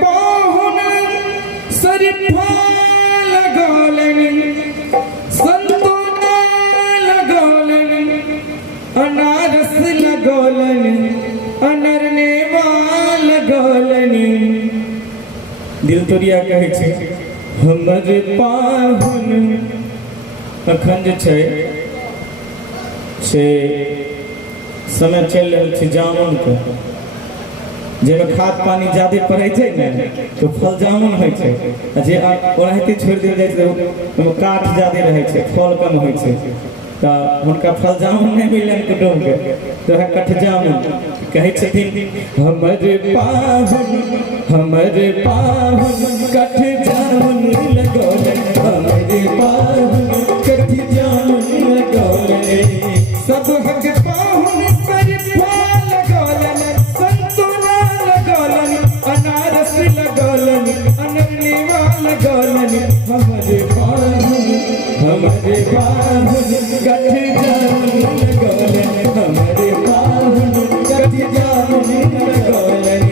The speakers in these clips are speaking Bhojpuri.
पाहुन सरिफा लगोलनि संतोना लगोलनि अनारस लगोलनि अनरनेवा लगोलनि। दिल तोड़िया कहै छै हमर पाहुन अखन जे छै से समय चल रहा है जामुन के जब खाद पानी ज्यादा पड़े थे ने तो फल जामुन है जे ओनाहिते छोड़ दिल जाए तो काठ ज्यादा रहे छे फल कम होय छे तो उनका फल जामुन नहीं मिले कुटुम के तो है कठ जामुन कहे छथिन हमर पाहुन कठ जामुन लगोले हमर पाहुन कठ जामुन लगोले सब हक पाहुन सरिफा लगोलन संतोला लगोलन अनारस लगोलन अनरनेवा लगोलन हमर पाहुन कठ जामुन लगोलन हमर पाहुन कठ जामुन लगोलन।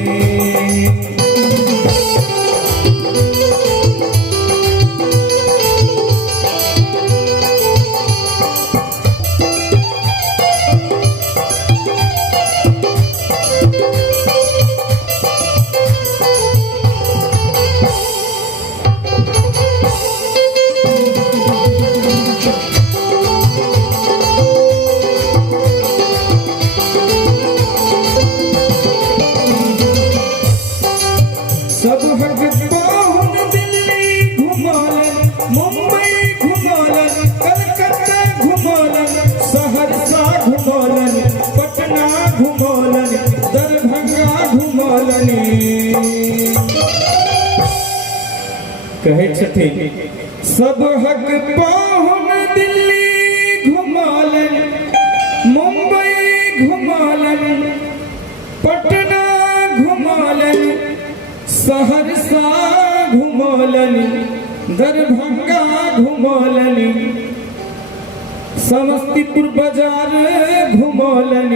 सब हक पाहुन दिल्ली घुमालन मुंबई घुमालन कलकत्ता घुमालन सहरसा घुमालन पटना घुमालन दरभंगा घुमालन। कहे छथिन सब हक पाहुन दिल्ली घुमालन मुंबई घुमालन पटना घुमालन सहरसा घुमौलन दरभंगा घुमौलन समस्तीपुर बाजार घुमौलन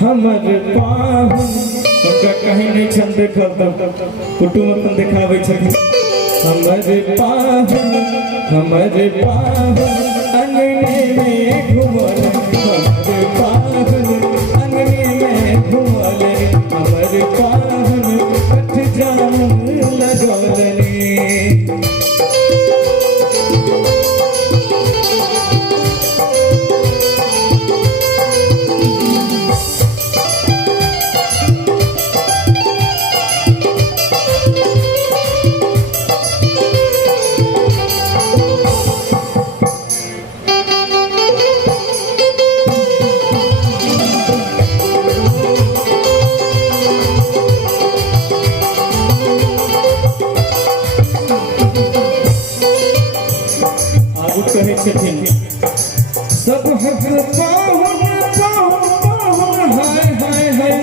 हमर पाहुन उनका कहीं नहीं छन देखल तो कुटुम अपन देखावे छथिन हमर पाहुन अंगने में घुमौलन हमर पाहुन अंगने में घुमौलन हमर पाहुन जामुन लगोलनि। कहे छथिन सब हक पाहुन हाय हाय हाय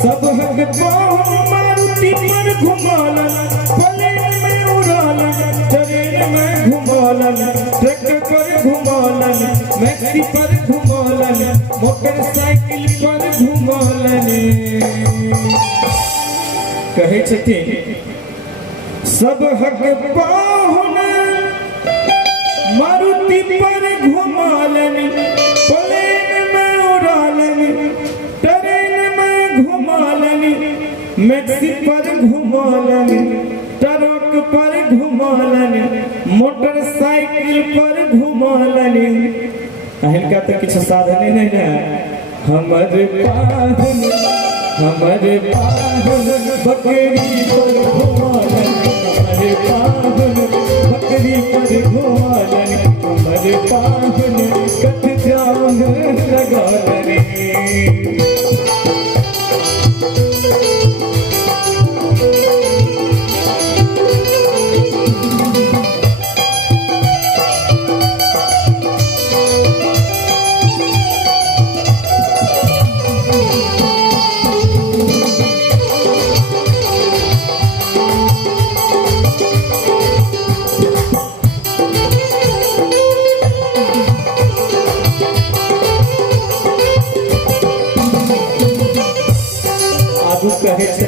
सब हक पाहुन मारुति पर घुमालन प्लेन में उड़ालन ट्रेन में घुमालन ट्रक पर घुमालन मैक्सी पर घुमालन मोटरसाइकिल पर घुमालन। कहे छथिन सब हक पाहुन मारुति पर घुमालन प्लेन में उड़ालन ट्रेन में घुमालन मैक्सी पर घुमालन ट्रक पर घुमालन मोटरसाइकिल पर घुमालन। हिनका तो किछु साधन नहीं है हमर पाहुन बकरी पर घुमालन हमर पाहुन बकरी पर घुमालन हमर पाहुन कठ जामुन लगोलन।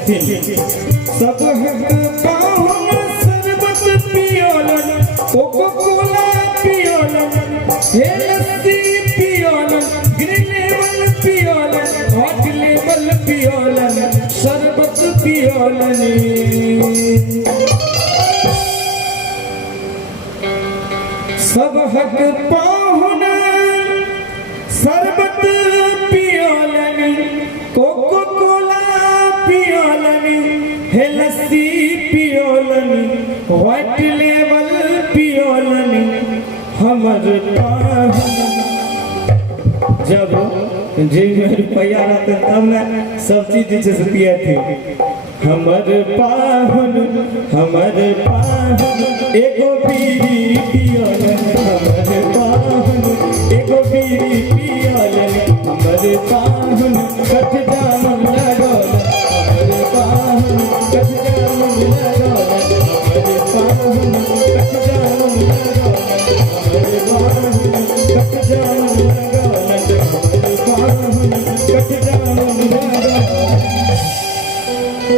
सब हक पाहुन शरबत पियोलन, कोको कोला पियोलन, हे लस्सी पियोलन, ग्रीन लेमन पियोलन, हॉट लेमन पियोलन, शरबत पियोलन। सब हक पाहुन शरबत पियोलन, कोको कोला पियोलन, हे लस्सी पियोलन, व्हाइट लेवल पियोलन, हमर पाहुन। जब जेब रुपया रहता तब ना सब चीज से पिया थे। हमर पाहुन एगो बीड़ी पियोलन, हमर पाहुन